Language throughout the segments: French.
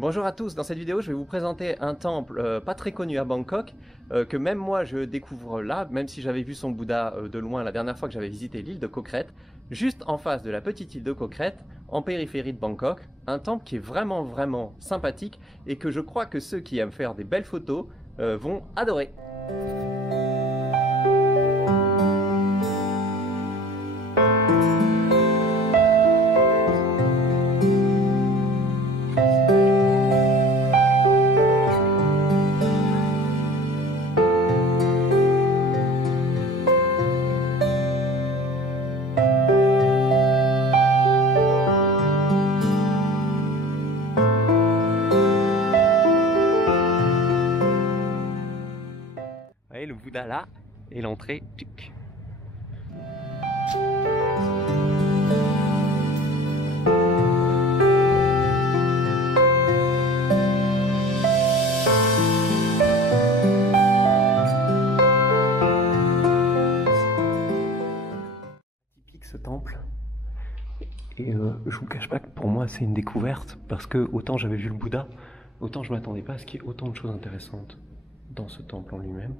Bonjour à tous, dans cette vidéo je vais vous présenter un temple pas très connu à Bangkok, que même moi je découvre là, même si j'avais vu son Bouddha de loin la dernière fois que j'avais visité l'île de Koh Kret, juste en face de la petite île de Koh Kret, en périphérie de Bangkok, un temple qui est vraiment sympathique et que je crois que ceux qui aiment faire des belles photos vont adorer. Vous voyez le Bouddha là et l'entrée. Typique ce temple. Et je vous cache pas que pour moi c'est une découverte parce que autant j'avais vu le Bouddha, autant je m'attendais pas à ce qu'il y ait autant de choses intéressantes dans ce temple en lui-même.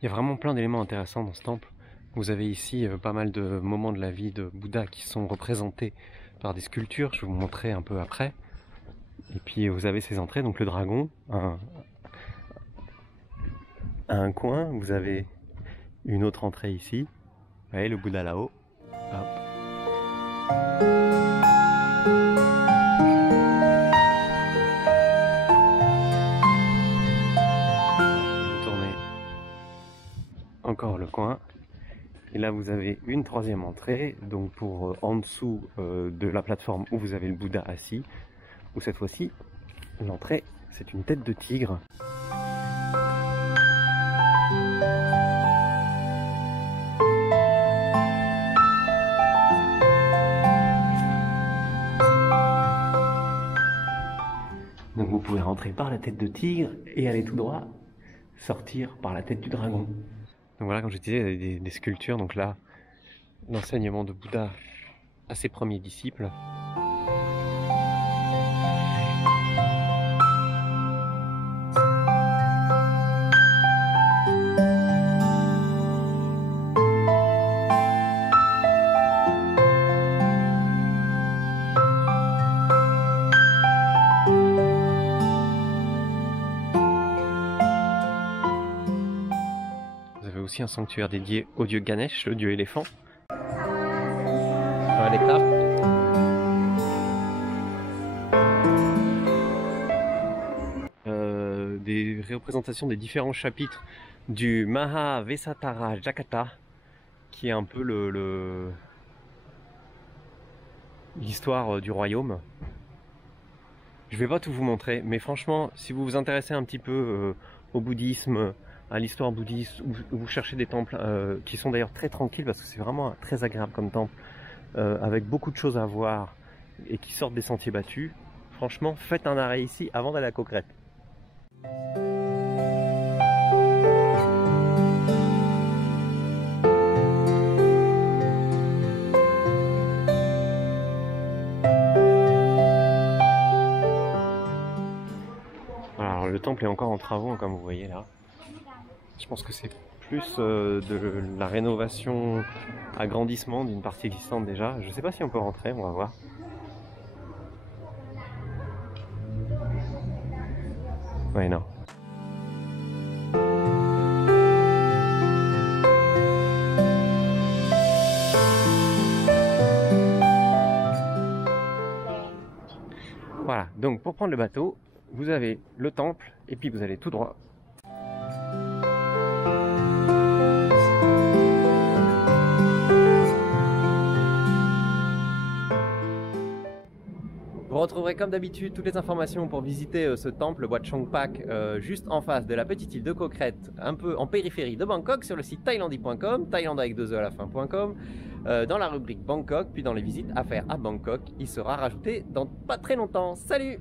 Il y a vraiment plein d'éléments intéressants dans ce temple. Vous avez ici pas mal de moments de la vie de Bouddha qui sont représentés par des sculptures, je vais vous montrer un peu après. Et puis vous avez ces entrées, donc le dragon, à un coin, vous avez une autre entrée ici. Vous voyez le Bouddha là-haut. Hop. Vous tournez encore le coin. Et là vous avez une troisième entrée, donc pour en dessous de la plateforme où vous avez le Bouddha assis, où cette fois-ci, l'entrée, c'est une tête de tigre. Donc vous pouvez rentrer par la tête de tigre et aller tout droit, sortir par la tête du dragon. Donc voilà, comme je disais, il y a des sculptures. Donc là, l'enseignement de Bouddha à ses premiers disciples. Aussi un sanctuaire dédié au dieu Ganesh, le dieu éléphant. Voilà les cartes. Des représentations des différents chapitres du Mahavesatara Jakata, qui est un peu l'histoire du royaume. Je vais pas tout vous montrer, mais franchement, si vous vous intéressez un petit peu au bouddhisme, à l'histoire bouddhiste, où vous cherchez des temples qui sont d'ailleurs très tranquilles, parce que c'est vraiment très agréable comme temple, avec beaucoup de choses à voir et qui sortent des sentiers battus, franchement, faites un arrêt ici avant d'aller à Koh Kret. Alors, le temple est encore en travaux, hein, comme vous voyez là. Je pense que c'est plus de la rénovation, agrandissement d'une partie existante déjà. Je ne sais pas si on peut rentrer, on va voir. Ouais, non. Voilà, donc pour prendre le bateau, vous avez le temple et puis vous allez tout droit. Vous retrouverez comme d'habitude toutes les informations pour visiter ce temple, Wat Chong Pak, juste en face de la petite île de Koh Kret, un peu en périphérie de Bangkok, sur le site thailandi.com, Thaïlande avec 2 E à la fin.com, dans la rubrique Bangkok, puis dans les visites à faire à Bangkok. Il sera rajouté dans pas très longtemps. Salut!